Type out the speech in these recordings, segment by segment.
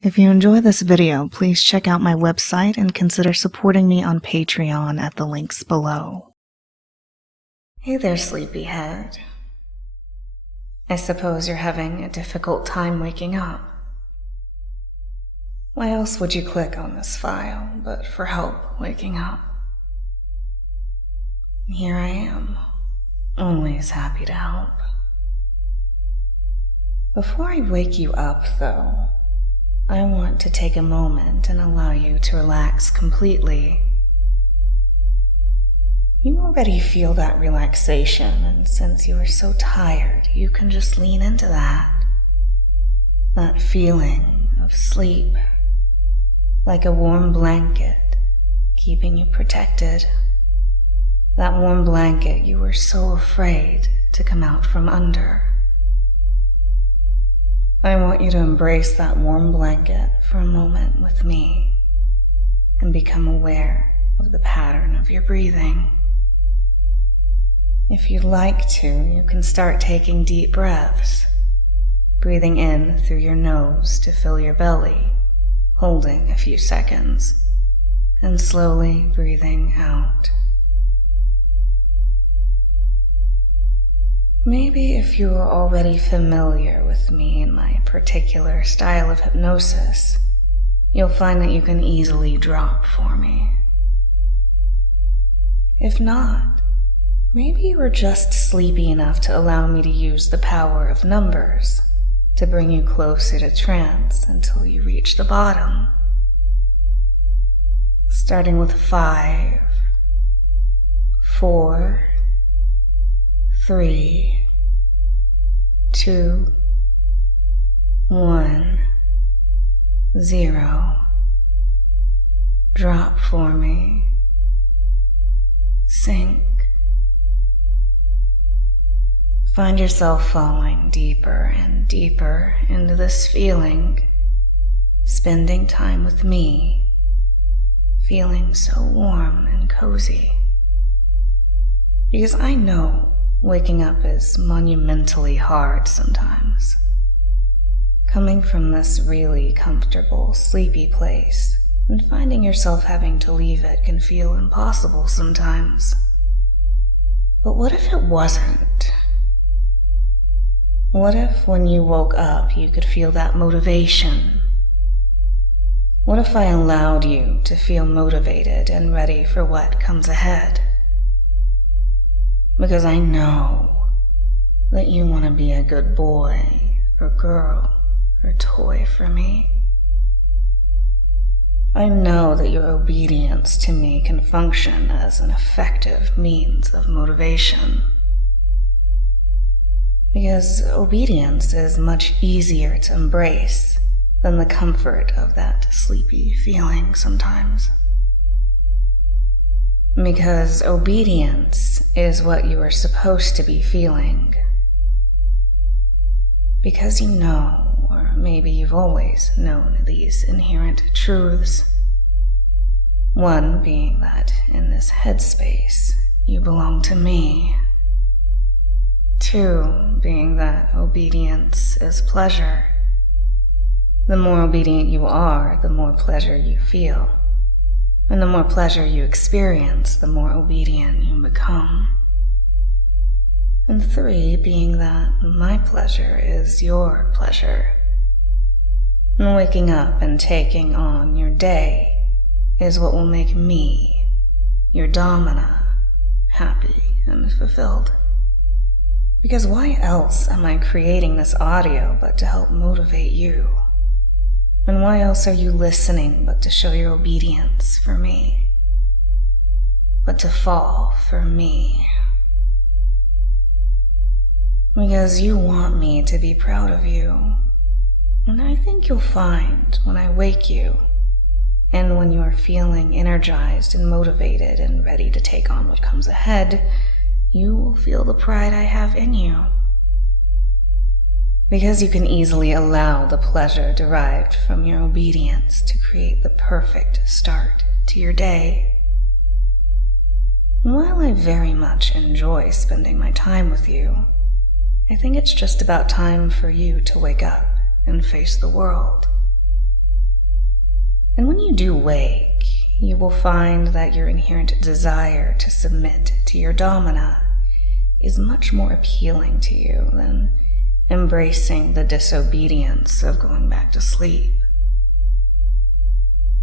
If you enjoy this video, please check out my website and consider supporting me on Patreon at the links below. Hey there, sleepyhead. I suppose you're having a difficult time waking up. Why else would you click on this file but for help waking up? Here I am, always happy to help. Before I wake you up, though, I want to take a moment and allow you to relax completely. You already feel that relaxation, and since you are so tired, you can just lean into that feeling of sleep, like a warm blanket, keeping you protected. That warm blanket you were so afraid to come out from under. I want you to embrace that warm blanket for a moment with me and become aware of the pattern of your breathing. If you'd like to, you can start taking deep breaths, breathing in through your nose to fill your belly, holding a few seconds, and slowly breathing out. Maybe if you are already familiar with me and my particular style of hypnosis, you'll find that you can easily drop for me. If not, maybe you are just sleepy enough to allow me to use the power of numbers to bring you closer to trance until you reach the bottom. Starting with 5, 4, 3, 2, 1, 0. Drop for me. Sink. Find yourself falling deeper and deeper into this feeling, spending time with me, feeling so warm and cozy. Because I know waking up is monumentally hard sometimes. Coming from this really comfortable, sleepy place and finding yourself having to leave it can feel impossible sometimes. But what if it wasn't? What if when you woke up you could feel that motivation? What if I allowed you to feel motivated and ready for what comes ahead? Because I know that you want to be a good boy or girl or toy for me. I know that your obedience to me can function as an effective means of motivation. Because obedience is much easier to embrace than the comfort of that sleepy feeling sometimes. Because obedience is what you are supposed to be feeling. Because you know, or maybe you've always known these inherent truths. One being that in this headspace, you belong to me. 2 being that obedience is pleasure. The more obedient you are, the more pleasure you feel. And the more pleasure you experience, the more obedient you become. And 3 being that my pleasure is your pleasure. And waking up and taking on your day is what will make me, your Domina, happy and fulfilled. Because why else am I creating this audio but to help motivate you? And why else are you listening but to show your obedience for me? But to fall for me? Because you want me to be proud of you. And I think you'll find when I wake you, and when you are feeling energized and motivated and ready to take on what comes ahead, you will feel the pride I have in you. Because you can easily allow the pleasure derived from your obedience to create the perfect start to your day. While I very much enjoy spending my time with you, I think it's just about time for you to wake up and face the world. you do wake, you will find that your inherent desire to submit to your Domina is much more appealing to you than embracing the disobedience of going back to sleep.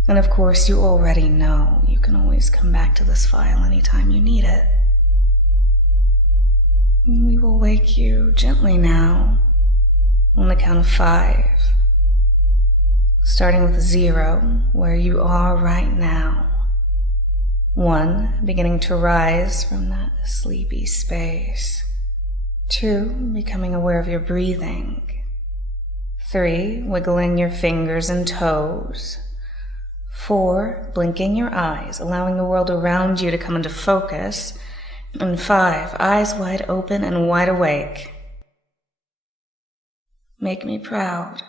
And of course, you already know you can always come back to this file anytime you need it. We will wake you gently now on the count of 5. Starting with 0, where you are right now. 1, beginning to rise from that sleepy space. 2, becoming aware of your breathing. 3, wiggling your fingers and toes. 4, blinking your eyes, allowing the world around you to come into focus. And 5, eyes wide open and wide awake. Make me proud.